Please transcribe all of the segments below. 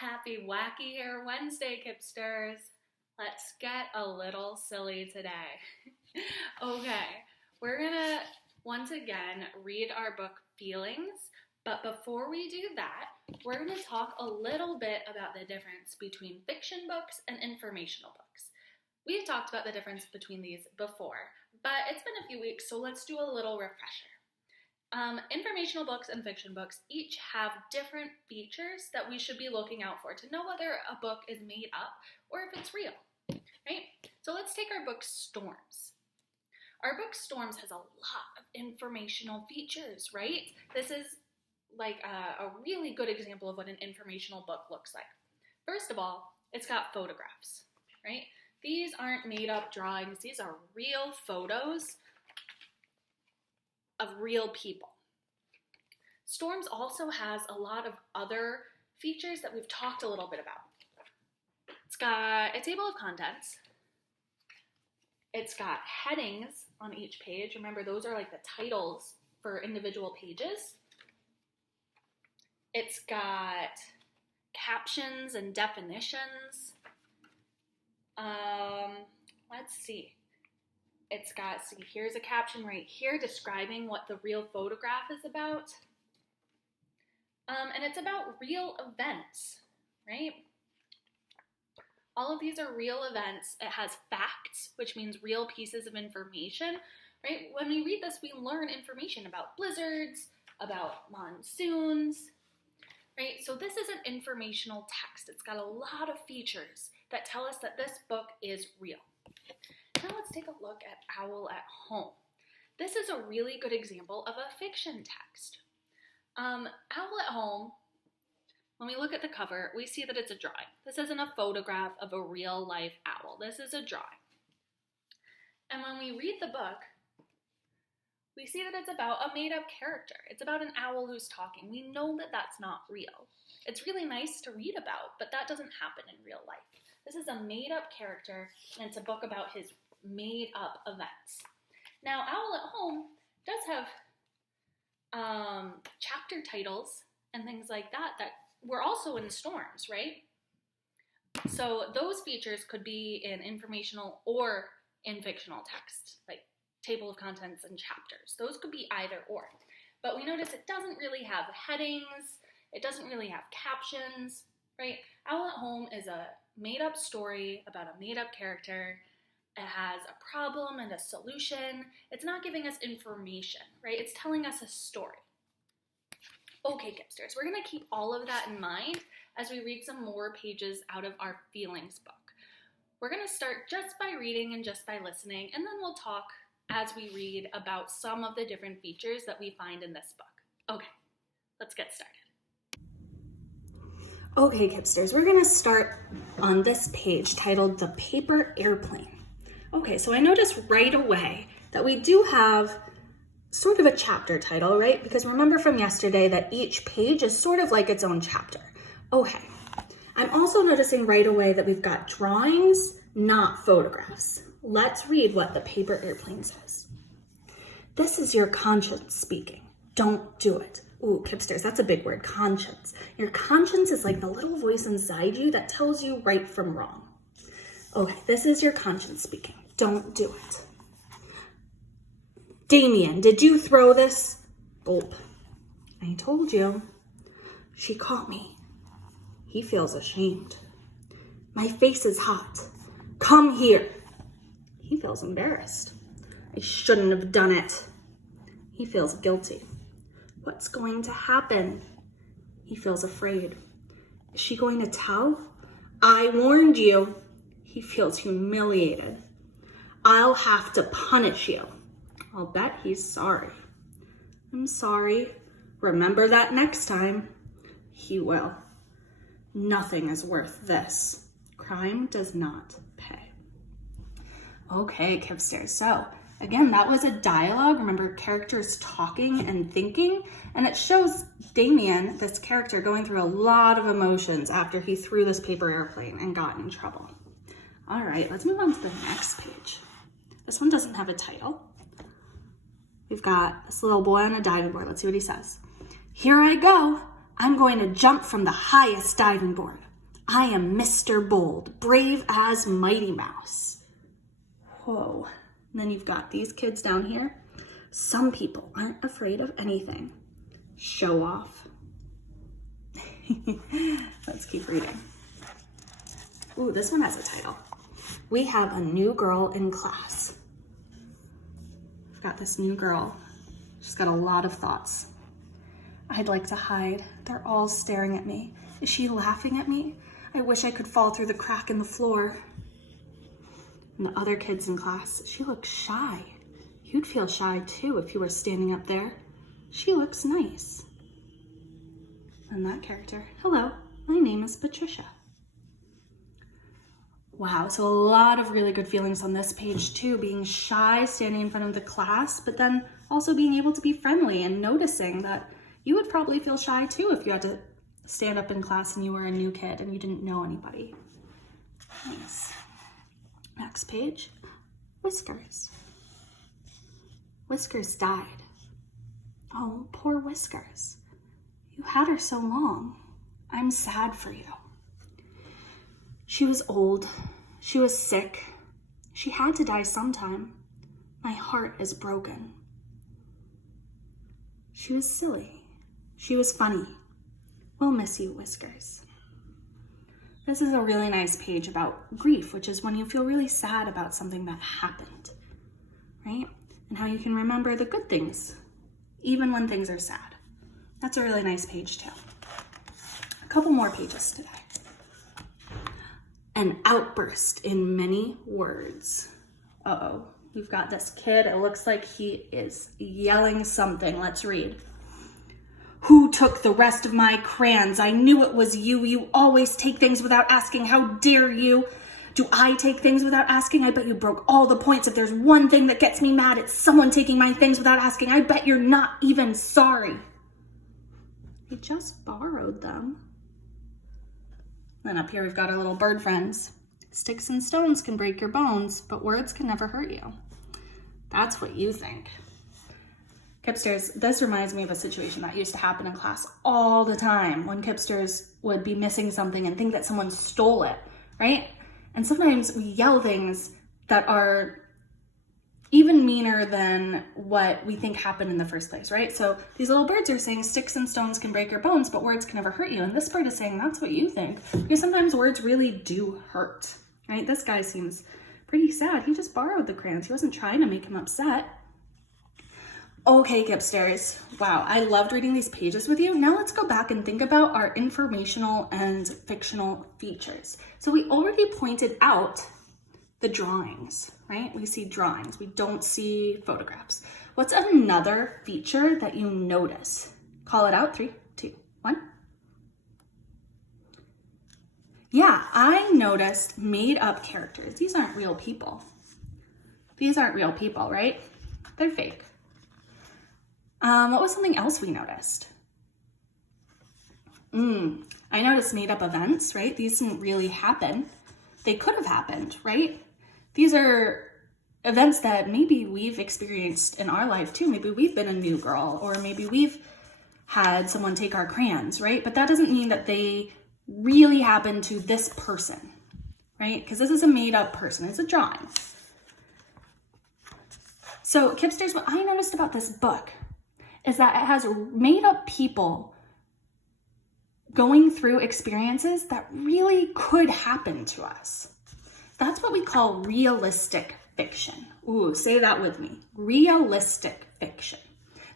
Happy Wacky Hair Wednesday, Kipsters. Let's get a little silly today. Okay, we're gonna once again read our book Feelings, but before we do that, we're gonna talk a little bit about the difference between fiction books and informational books. We've talked about the difference between these before, but it's been a few weeks, so let's do a little refresher. Informational books and fiction books each have different features that we should be looking out for to know whether a book is made up or if it's real, right? So let's take our book Storms. Our book Storms has a lot of informational features, right? This is like a really good example of what an informational book looks like. First of all, it's got photographs, right? These aren't made up drawings. These are real photos of real people. Storms also has a lot of other features that we've talked a little bit about. It's got a table of contents. It's got headings on each page. Remember, those are like the titles for individual pages. It's got captions and definitions. Let's see. It's got, here's a caption right here describing what the real photograph is about. And it's about real events, right? All of these are real events. It has facts, which means real pieces of information, right? When we read this, we learn information about blizzards, about monsoons, right? So this is an informational text. It's got a lot of features that tell us that this book is real. Now let's take a look at Owl at Home. This is a really good example of a fiction text. Owl at Home, when we look at the cover, we see that it's a drawing. This isn't a photograph of a real life owl. This is a drawing. And when we read the book, we see that it's about a made-up character. It's about an owl who's talking. We know that that's not real. It's really nice to read about, but that doesn't happen in real life. This is a made-up character, and it's a book about his made-up events. Now, Owl at Home does have chapter titles and things like that that were also in Storms, right? So those features could be in informational or in fictional text, like table of contents and chapters. Those could be either or. But we notice it doesn't really have headings, it doesn't really have captions, right? Owl at Home is a made-up story about a made-up character. It has a problem and a solution. It's not giving us information, right? It's telling us a story. Okay, Kipsters, we're gonna keep all of that in mind as we read some more pages out of our Feelings book. We're gonna start just by reading and just by listening, and then we'll talk as we read about some of the different features that we find in this book. Okay, let's get started. Okay, Kipsters, we're gonna start on this page titled The Paper Airplane. Okay, so I noticed right away that we do have sort of a chapter title, right? Because remember from yesterday that each page is sort of like its own chapter. Okay, I'm also noticing right away that we've got drawings, not photographs. Let's read what The Paper Airplane says. This is your conscience speaking. Don't do it. Ooh, Kipsters, that's a big word, conscience. Your conscience is like the little voice inside you that tells you right from wrong. Okay, this is your conscience speaking. Don't do it. Damien, did you throw this? Gulp. I told you. She caught me. He feels ashamed. My face is hot. Come here. He feels embarrassed. I shouldn't have done it. He feels guilty. What's going to happen? He feels afraid. Is she going to tell? I warned you. He feels humiliated. I'll have to punish you. I'll bet he's sorry. I'm sorry. Remember that next time. He will. Nothing is worth this. Crime does not pay. Okay, Kipsters. So, again, that was a dialogue. Remember, characters talking and thinking. And it shows Damien, this character, going through a lot of emotions after he threw this paper airplane and got in trouble. All right, let's move on to the next page. This one doesn't have a title. We've got this little boy on a diving board. Let's see what he says. Here I go. I'm going to jump from the highest diving board. I am Mr. Bold, brave as Mighty Mouse. Whoa. And then you've got these kids down here. Some people aren't afraid of anything. Show off. Let's keep reading. Ooh, this one has a title. We have a new girl in class. I've got this new girl. She's got a lot of thoughts. I'd like to hide. They're all staring at me. Is she laughing at me? I wish I could fall through the crack in the floor. And the other kids in class, she looks shy. You'd feel shy too if you were standing up there. She looks nice. And that character, hello, my name is Patricia. Wow, so a lot of really good feelings on this page too, being shy, standing in front of the class, but then also being able to be friendly and noticing that you would probably feel shy too if you had to stand up in class and you were a new kid and you didn't know anybody. Nice. Next page, Whiskers. Whiskers died. Oh, poor Whiskers. You had her so long. I'm sad for you. She was old. She was sick. She had to die sometime. My heart is broken. She was silly. She was funny. We'll miss you, Whiskers. This is a really nice page about grief, which is when you feel really sad about something that happened, right? And how you can remember the good things, even when things are sad. That's a really nice page too. A couple more pages today. An outburst in many words. Uh-oh, we've got this kid. It looks like he is yelling something. Let's read. Who took the rest of my crayons? I knew it was you. You always take things without asking. How dare you? Do I take things without asking? I bet you broke all the points. If there's one thing that gets me mad, it's someone taking my things without asking. I bet you're not even sorry. I just borrowed them. Then up here we've got our little bird friends. Sticks and stones can break your bones, but words can never hurt you. That's what you think. Kipsters, this reminds me of a situation that used to happen in class all the time when Kipsters would be missing something and think that someone stole it, right? And sometimes we yell things that are even meaner than what we think happened in the first place, right? So these little birds are saying sticks and stones can break your bones, but words can never hurt you. And this bird is saying that's what you think, because sometimes words really do hurt, right? This guy seems pretty sad. He just borrowed the crayons. He wasn't trying to make him upset. Okay, Kipsters. Wow, I loved reading these pages with you. Now let's go back and think about our informational and fictional features. So we already pointed out the drawings, right? We see drawings. We don't see photographs. What's another feature that you notice? Call it out. 3, 2, 1. Yeah, I noticed made up characters. These aren't real people. These aren't real people, right? They're fake. What was something else we noticed? I noticed made up events, right? These didn't really happen. They could have happened, right? These are events that maybe we've experienced in our life too. Maybe we've been a new girl, or maybe we've had someone take our crayons, right? But that doesn't mean that they really happened to this person, right? Because this is a made up person. It's a drawing. So Kipsters, what I noticed about this book is that it has made up people going through experiences that really could happen to us. That's what we call realistic fiction. Ooh, say that with me. Realistic fiction.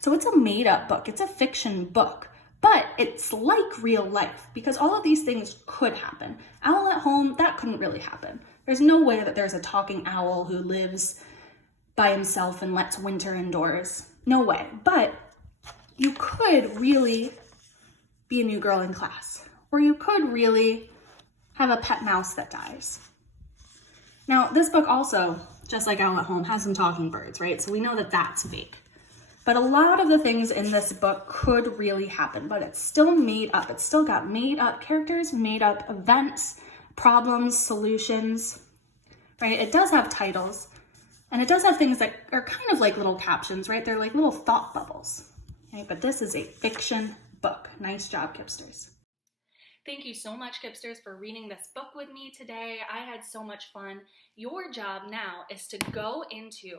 So it's a made up book. It's a fiction book, but it's like real life because all of these things could happen. Owl at Home, that couldn't really happen. There's no way that there's a talking owl who lives by himself and lets winter indoors. No way. But you could really be a new girl in class, or you could really have a pet mouse that dies. Now, this book also, just like Owl at Home, has some talking birds, right? So we know that that's fake. But a lot of the things in this book could really happen, but it's still made up. It's still got made up characters, made up events, problems, solutions, right? It does have titles, and it does have things that are kind of like little captions, right? They're like little thought bubbles. Okay, but this is a fiction book. Nice job, Kipsters. Thank you so much, Kipsters, for reading this book with me today. I had so much fun. Your job now is to go into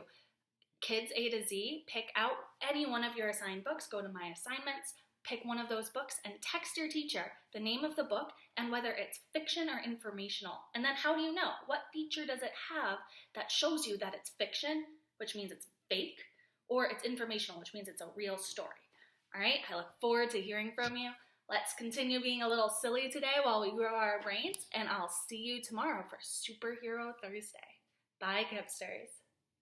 Kids A to Z, pick out any one of your assigned books, go to My Assignments, pick one of those books, and text your teacher the name of the book and whether it's fiction or informational. And then how do you know? What feature does it have that shows you that it's fiction, which means it's fake, or it's informational, which means it's a real story? All right, I look forward to hearing from you. Let's continue being a little silly today while we grow our brains, and I'll see you tomorrow for Superhero Thursday. Bye, Kipsters.